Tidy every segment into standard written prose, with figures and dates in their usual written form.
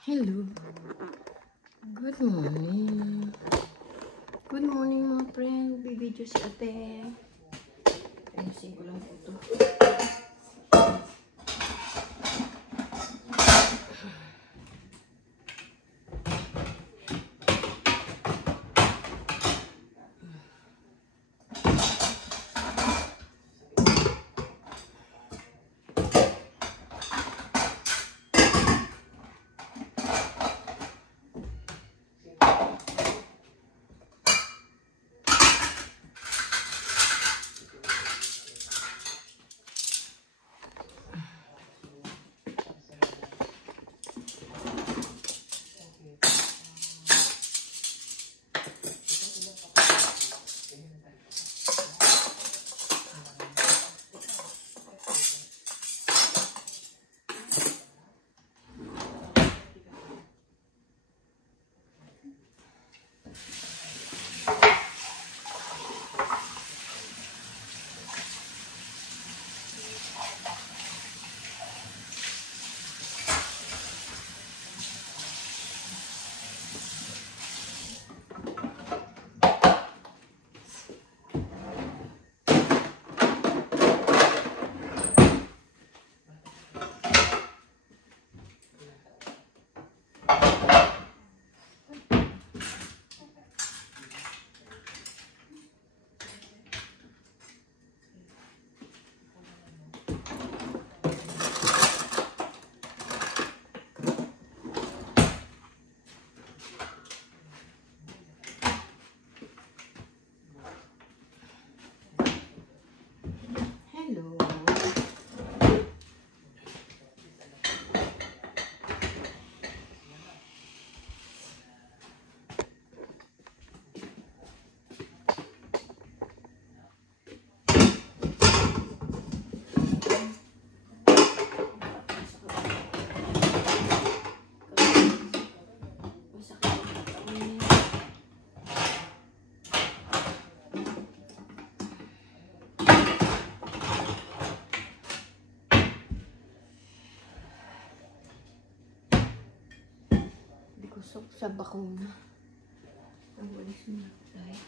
Hello. Good morning. Good morning mga friend. Bibidyo si ate. Ayusin ko lang po ito. Hello. Kusok sa bakuna. Ang walis mo na tayo.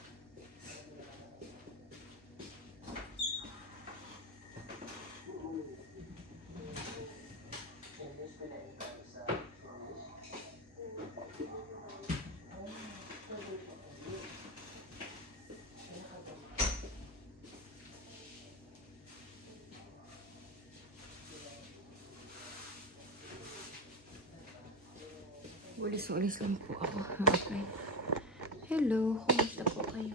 Ulis-ulis lang po ako. Okay. Hello, kumusta po kayo?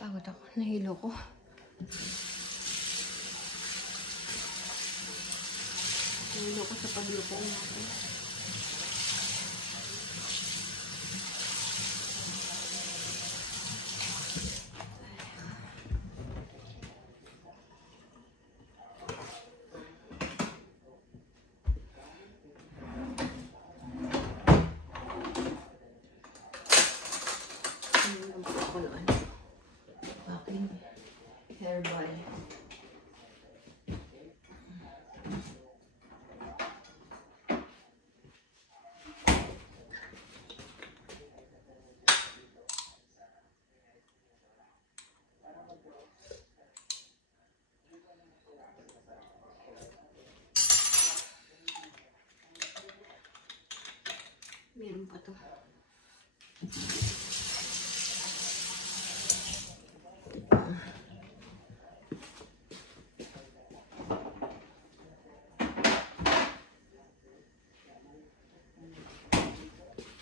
Pagod ako. Nahilo ko. Nahilo ko sa pagluto natin. Herbal. Meron pa to.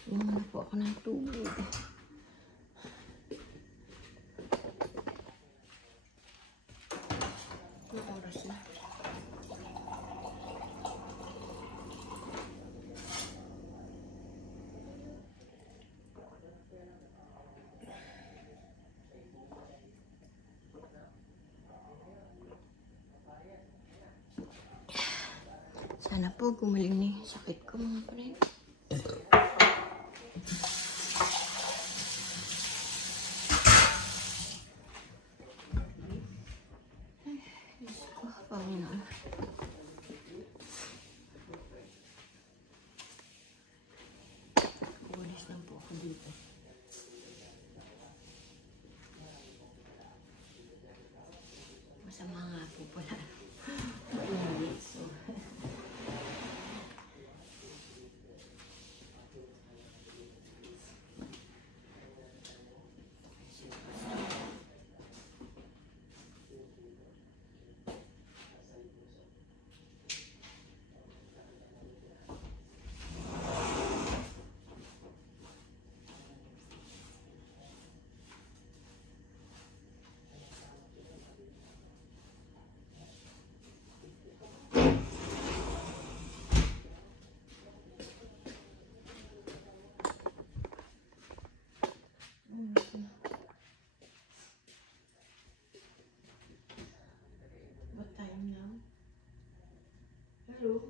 Iwan po ako ng tubig. Anong oras na? Sana po gumaling na yung sakit ko, mga friend. Panginoon. Ulis lang po ako dito. Masama nga po pala. Mainit. So. What time now? Hello?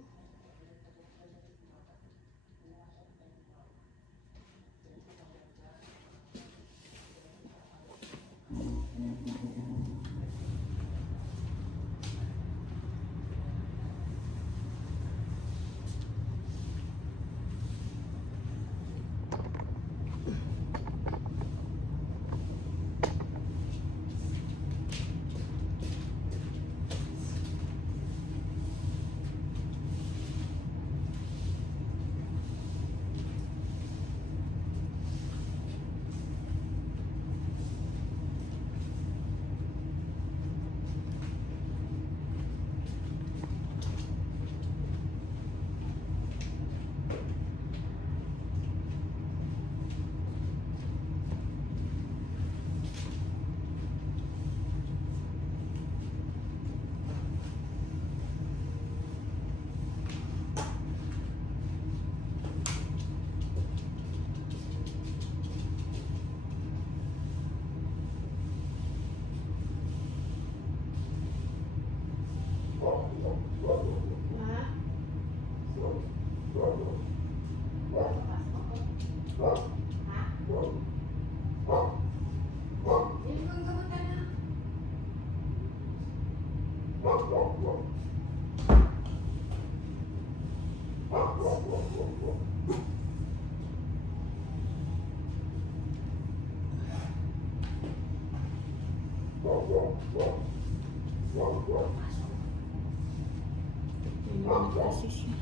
Kasi siya.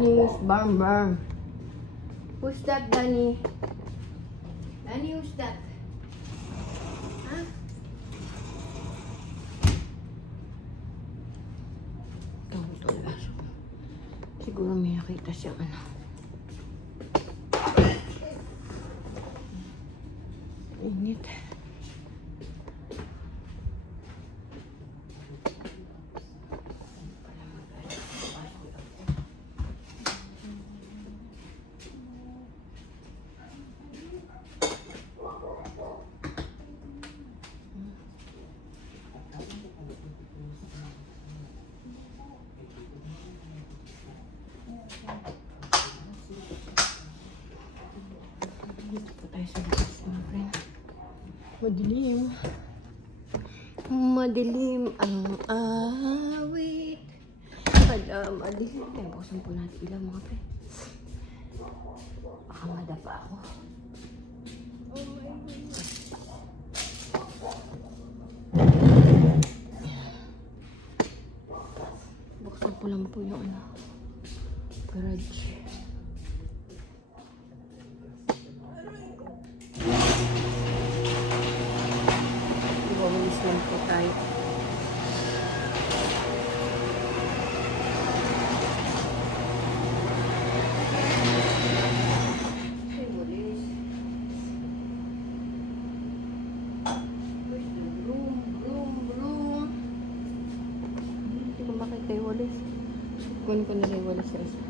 Danny's Barn Barn. Who's that, Danny? Danny, who's that? Huh? Ito aso. Siguro may nakita siyang ano. Init. Dito po tayo sa labas, mga friend. Madilim. Madilim ang awit. Kada madilim. Ay, bukasan po natin ilang, mga friend. Baka madapa ako. Oh my goodness. Buksan ko lang po yung ano, garage. Iwawalis lang po tayo. Iwawalis. Where's the broom? Broom, broom. Hindi ko makita iwawalis. Kunin ko nila iwawalis sa isa.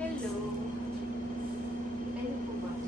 Hello. Ano po ba?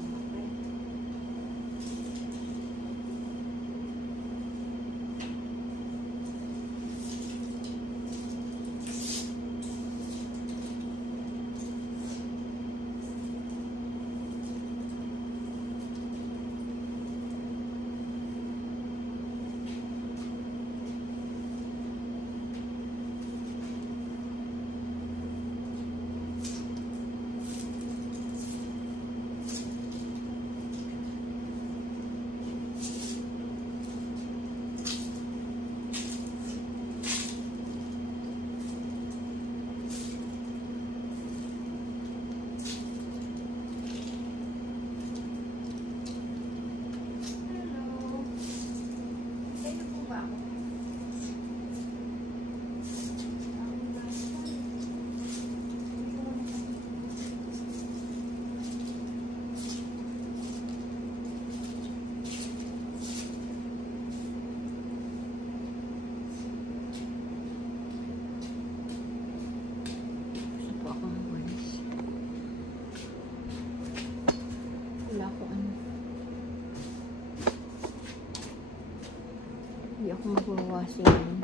Hindi ako magwawashing ngayon.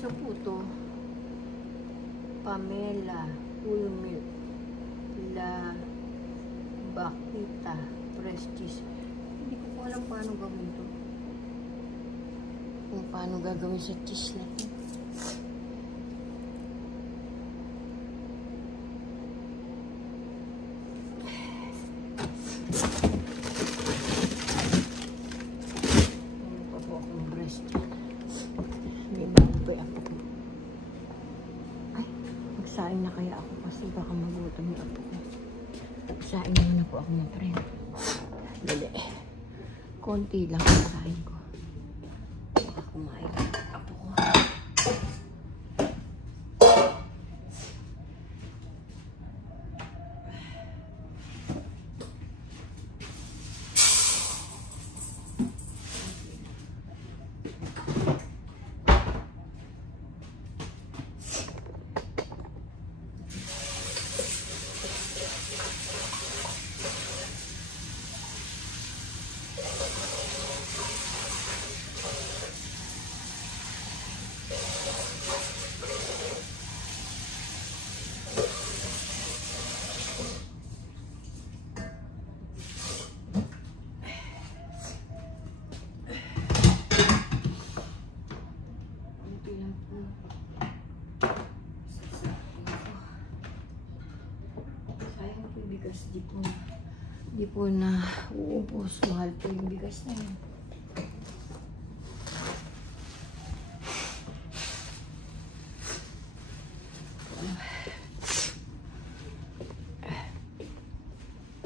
Sa puto, Pamela, Full Milk, La Bakita, Prestige. Hindi ko po alam paano gawin to. Kung paano gagawin sa cheese natin. Magsasaing na kaya ako kasi baka magutom yung apo ko. Saing muna po ako mga friend. Dali. Konti lang ang saing ko. Baka kumain ang apo ko. Bigas di po na uubos. Mahal po yung bigas na yun.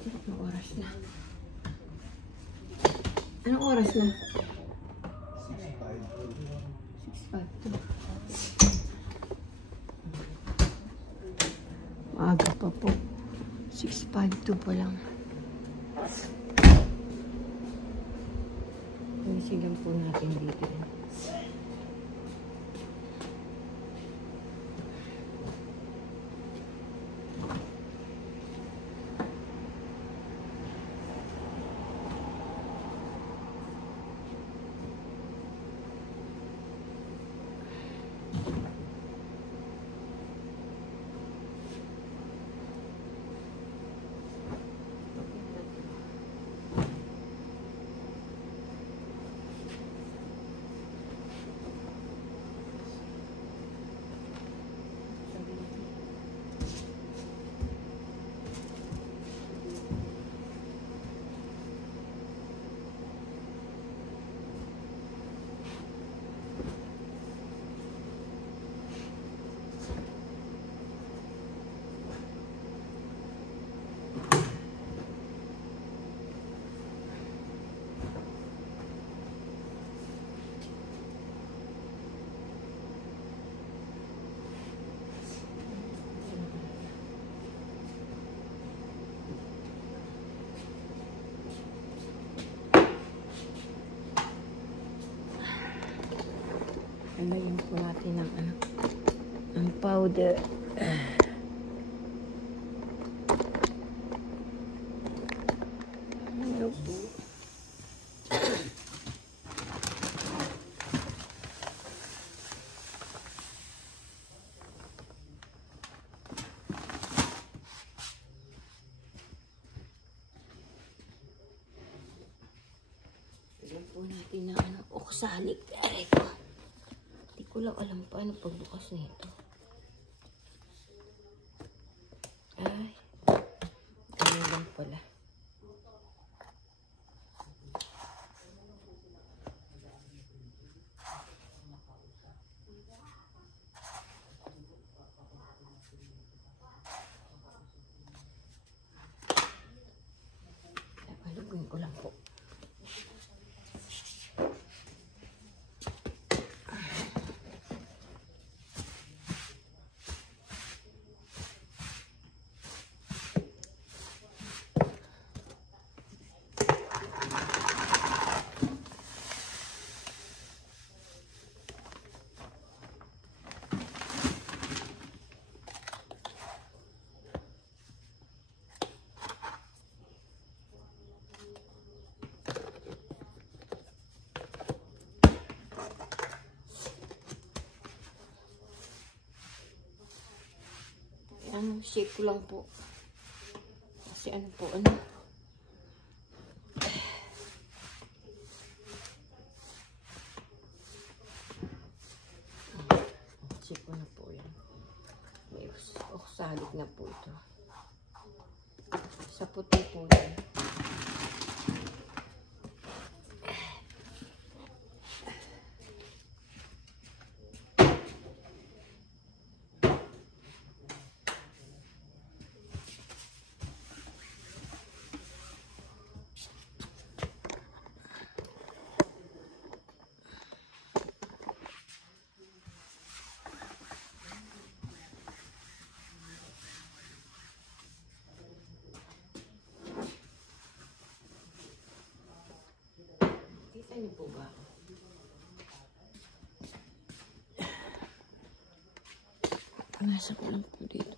Anong oras na? Anong oras na? 6:05. Maaga pa po. 6:52 pa lang. Silang po natin dito. Lagyan po natin ang powder. Ano po? Lagyan po natin ng oksalik. Aray ko. Hindi ko lang alam paano pagbukas nito. Ay, ano lang pala. Paluguin ko lang po. Shake ko lang po. Kasi shake ko na po yan. May oksalik na po ito. Sa puti po yan. niyo po ba ako? Nasa ko lang po dito.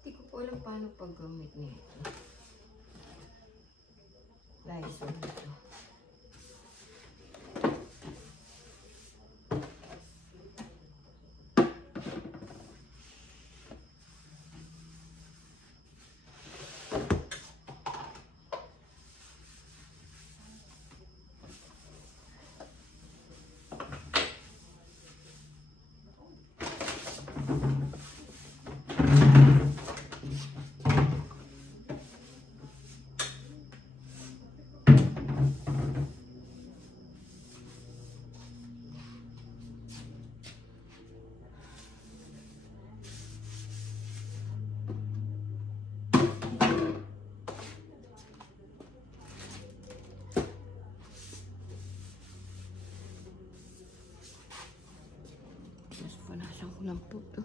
Hindi ko po alam paano paggamit nito. Lysol dito. Punasan ko lang po ito.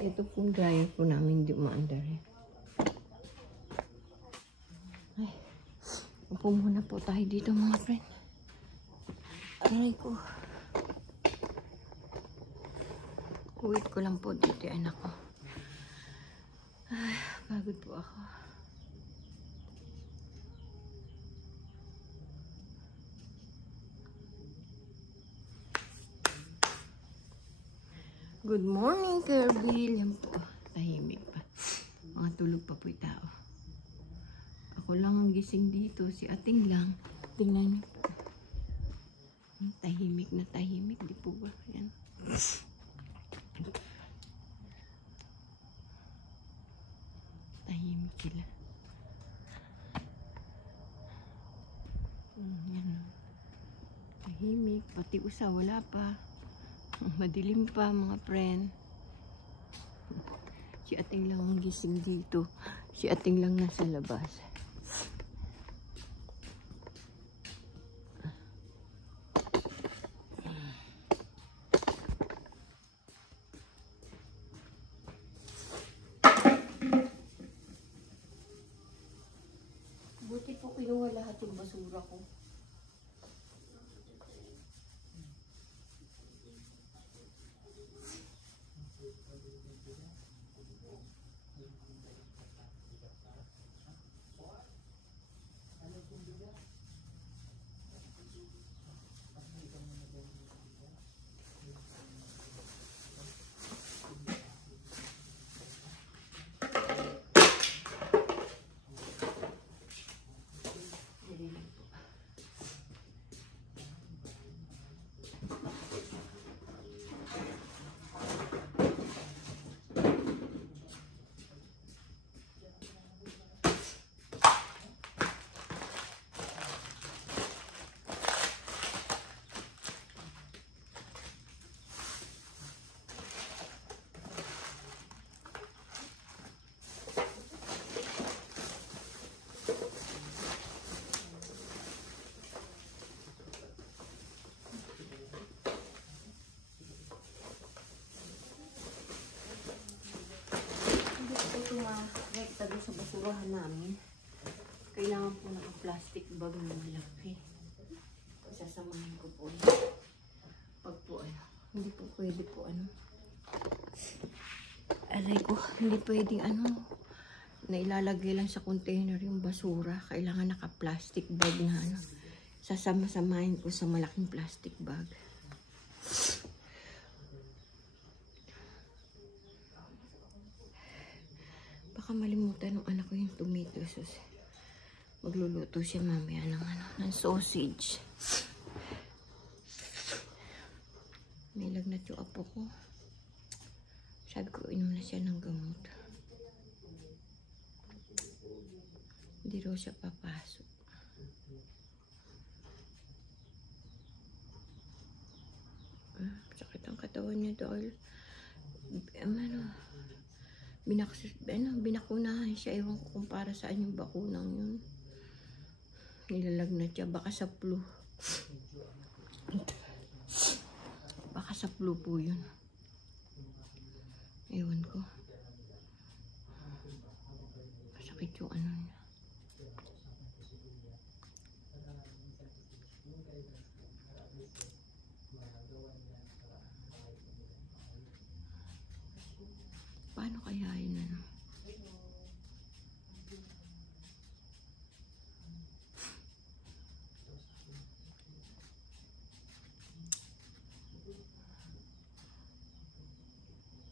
Ito pong dryer po namin, hindi umaandar eh. Ay, upo muna po tayo dito mga friend. Aray ko. Wait ko lang po dito anak ko. Ay, pagod po ako. Good morning, Kirby. Yan po. Tahimik pa. Mga tulog pa po yung tao. Ako lang ang gising dito. Si Ating lang. Tingnan niyo po. Tahimik na tahimik. Di po ba? Yan. Tahimik sila. Yan. Tahimik. Pati usa, wala pa. Madilim pa mga friend. Si Ating lang ang gising dito. Si Ating lang nasa labas. Buti po kinuha lahat yung basura ko. Rekta doon sa basurahan namin. Kailangan po ng plastic bag na malaki. Sasamahin ko po. Pag po hindi po pwede po aray ko, hindi pwedeng na ilalagay lang sa container yung basura. Kailangan naka-plastic bag na sasama-samahin ko sa malaking plastic bag. Baka malimutan ng anak ko yung tomato sauce. Magluluto siya mamaya ng sausage. May lagnat yung apo ko. Sabi ko, inom na siya ng gamot. Hindi raw siya papasok. Sakit ang katawan niya dahil binakunahan siya. Ewan ko kung para saan yung bakunang yun. Nilalagnat siya. Baka sa flu. Baka sa flu po yun. Ewan ko. Masakit yung ano niya. Paano kaya yun ano?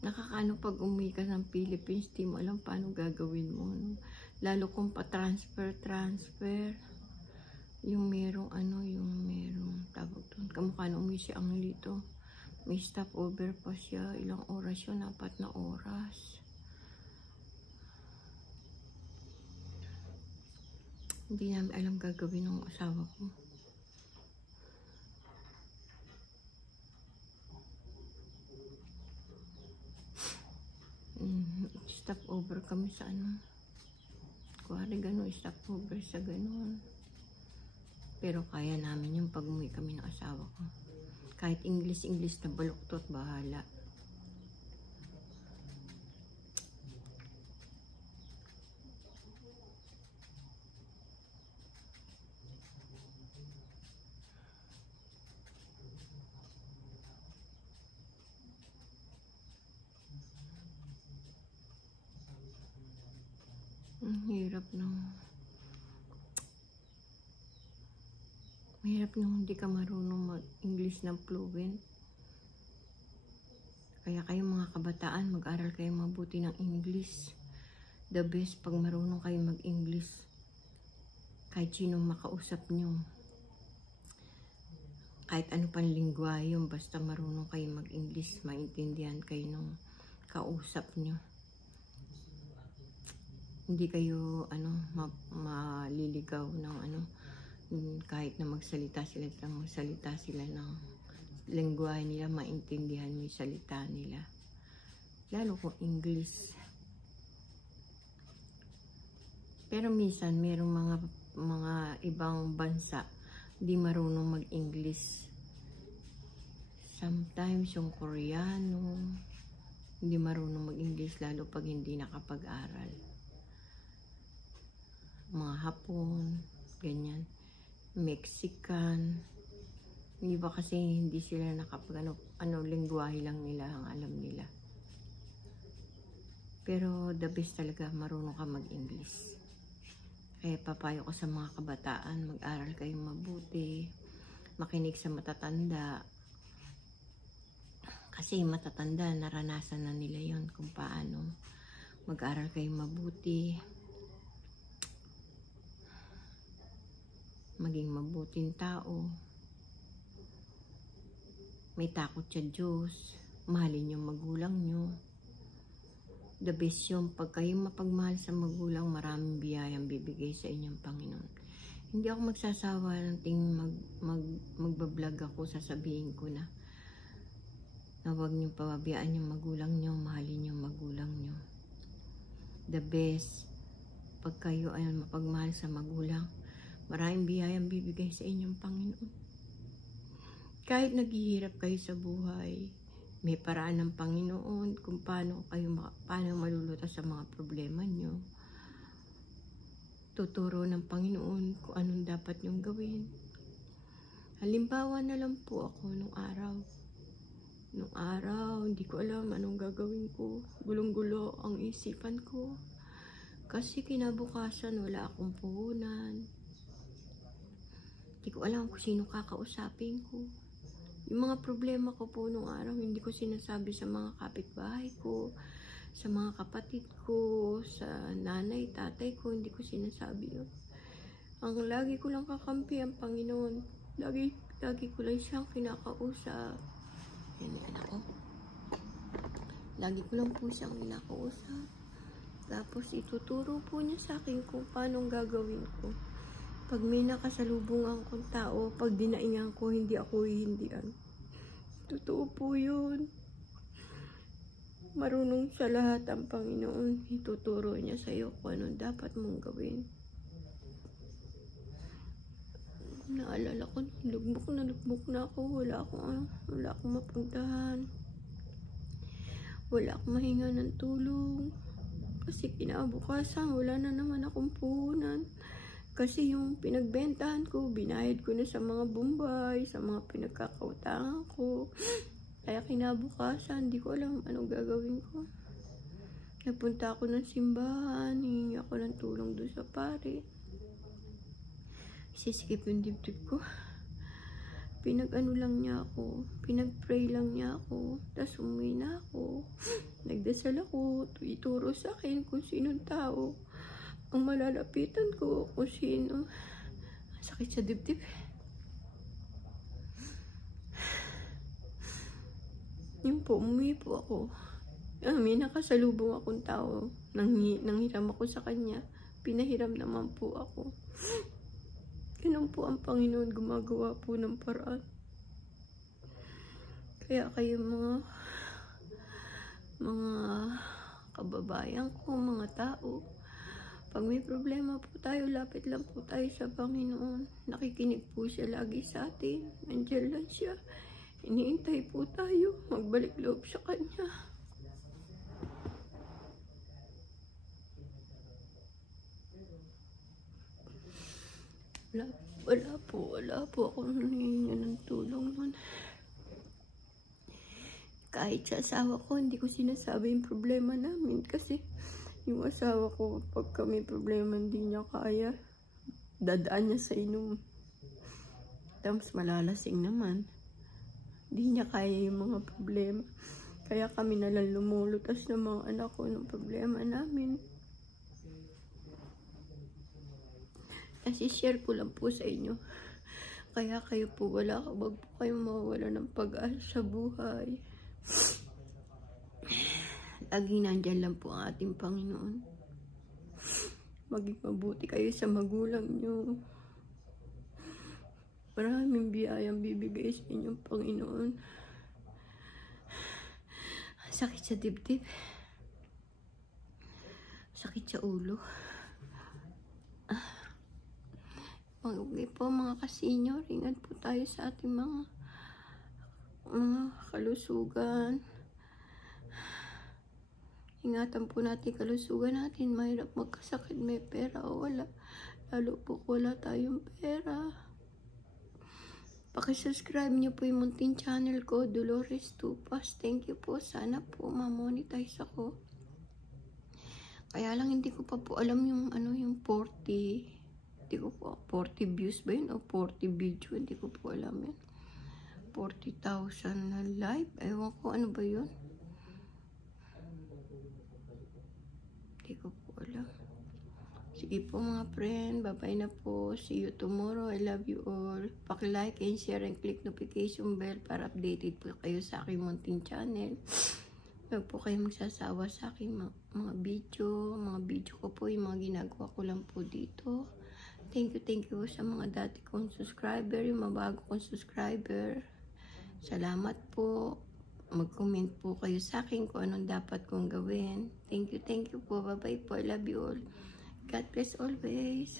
Nakakaano pag umuwi ka ng Philippines, di mo alam paano gagawin mo. No? Lalo kung pa-transfer. Yung merong tawag doon. Kamukha na umuwi si Anglito. May stopover pa siya. Ilang oras yun? 4 na oras. Hindi namin alam gagawin ng asawa ko. Stopover kami sa ano. Kuwari gano'n, stopover sa gano'n. Pero kaya namin yung pag umuwi kami ng asawa ko. Kahit English na baluktot, bahala. Mahirap nung hindi ka marunong mag-English ng fluent. Kaya kayo mga kabataan, mag-aral kayo mabuti ng English. The best pag marunong kayo mag-English. Kahit sinong makausap nyo. Kahit ano pang lingwa yun, basta marunong kayo mag-English, maintindihan kayo nung kausap nyo. Hindi kayo maliligaw ng kahit na magsalita sila ng lengguwahe nila, maintindihan mo yung salita nila. Lalo kung English. Pero minsan, merong mga ibang bansa, di marunong mag-English. Sometimes, yung Koreano, hindi marunong mag-English, lalo pag hindi nakapag-aral. Mga Hapon, ganyan. Mexican. Hindi ba kasi hindi sila lengguwahe lang nila ang alam nila. Pero the best talaga, marunong ka mag-English. Kaya papayo ko sa mga kabataan, mag-aral kayong mabuti, makinig sa matatanda. Kasi matatanda, naranasan na nila yon kung paano. Mag-aral kayong mabuti, maging mabuting tao, may takot sa Diyos, mahalin yung magulang nyo. The best yung pag kayo mapagmahal sa magulang, maraming biyayang bibigay sa inyong Panginoon. Hindi ako magsasawa ng magbablog ako, sasabihin ko na huwag nyo pababiyaan yung magulang nyo, mahalin yung magulang nyo. The best, pag kayo ay mapagmahal sa magulang, maraming biyayang bibigay sa inyong Panginoon. Kahit naghihirap kayo sa buhay, may paraan ng Panginoon kung paano malulutas sa mga problema nyo. Tuturo ng Panginoon kung anong dapat nyong gawin. Halimbawa na lang po ako nung araw, hindi ko alam anong gagawin ko. Gulong-gulo ang isipan ko. Kasi kinabukasan wala akong puhunan. Hindi ko alam kung sino kakausapin ko. Yung mga problema ko po nung araw, hindi ko sinasabi sa mga kapitbahay ko, sa mga kapatid ko, sa nanay, tatay ko, hindi ko sinasabi yun. Ang lagi ko lang kakampi ang Panginoon. Lagi ko lang siyang kinakausap. Yan yung anak ko. Lagi ko lang po siyang kinakausap. Tapos ituturo po niya sa akin kung paano gagawin ko. Pag may nakasalubungan kong tao, pag dinaingan ko, hindi ako hihindian. Totoo po yun. Marunong sa lahat ang Panginoon. Ituturo niya sa iyo kung anong dapat mong gawin. Naalala ko, lugmok na ako. Wala akong mapuntahan. Wala akong mahinga ng tulong. Kasi kinabukasan, wala na naman akong puhunan. Kasi yung pinagbentahan ko, binayad ko na sa mga Bombay, sa mga pinagkakautangan ko. Kaya kinabukasan, di ko alam anong gagawin ko. Napunta ako ng simbahan, hihingi ako ng tulong doon sa pare. Isiskip yung dibdib ko. Pinag-ano lang niya ako, pinag-pray lang niya ako, tapos umuwi na ako. Nagdasal ako, ituro sa akin kung sinong tao ang malalapitan ko, kung sino. Sakit sa dibdib. Yun po, umuwi po ako. May nakasalubong akong tao. Nanghiram ako sa kanya. Pinahiram naman po ako. Ganun po ang Panginoon, gumagawa po ng paraan. Kaya kayo mga kababayan ko, mga tao, pag may problema po tayo, lapit lang po tayo sa Panginoon. Nakikinig po siya lagi sa atin. Nandiyan lang siya. Iniintay po tayo. Magbalik loob sa Kanya. Wala po ako naninyo ng tulong nun. Kahit sa asawa ko, hindi ko sinasabi yung problema namin. Kasi yung asawa ko, pagka may problema, hindi niya kaya. Dadaan niya sa inom. Tapos malalasing naman. Hindi niya kaya yung mga problema. Kaya kami nalang lumulutas ng mga anak ko ng problema namin. Kasi share ko lang po sa inyo. Kaya kayo po, wag po kayong mawawala ng pag-asa sa buhay. Laging nandyan lang po ang ating Panginoon. Maging mabuti kayo sa magulang nyo. Maraming biyayang bibigay sa inyong Panginoon. Sakit sa dibdib. Sakit sa ulo. Okay po mga kasenyor, ingat po tayo sa ating mga kalusugan. Ingatan po natin kalusugan natin. Mahirap magkasakit, may pera o wala. Lalo po wala tayong pera. Pakisubscribe niyo po yung munting channel ko, Dolores Tupas. Thank you po. Sana po ma-monetize ako. Kaya lang hindi ko pa po alam yung yung 40. Hindi ko po, 40 views ba yun o 40 video, hindi ko po alam yan. 40,000 na live, ewan ko ano ba yun. Hindi ko po alam. Sige po mga friend, bye-bye na po. See you tomorrow. I love you all. Paki-like and share and click notification bell para updated po kayo sa aking munting channel. Huwag po kayo magsasawa sa aking mga video. Mga video ko po, yung mga ginagawa ko lang po dito. Thank you sa mga dati kong subscriber, yung mabago kong subscriber. Salamat po. Mag-comment po kayo sa akin kung anong dapat kong gawin. Thank you po. Bye-bye po. I love you all. God bless always.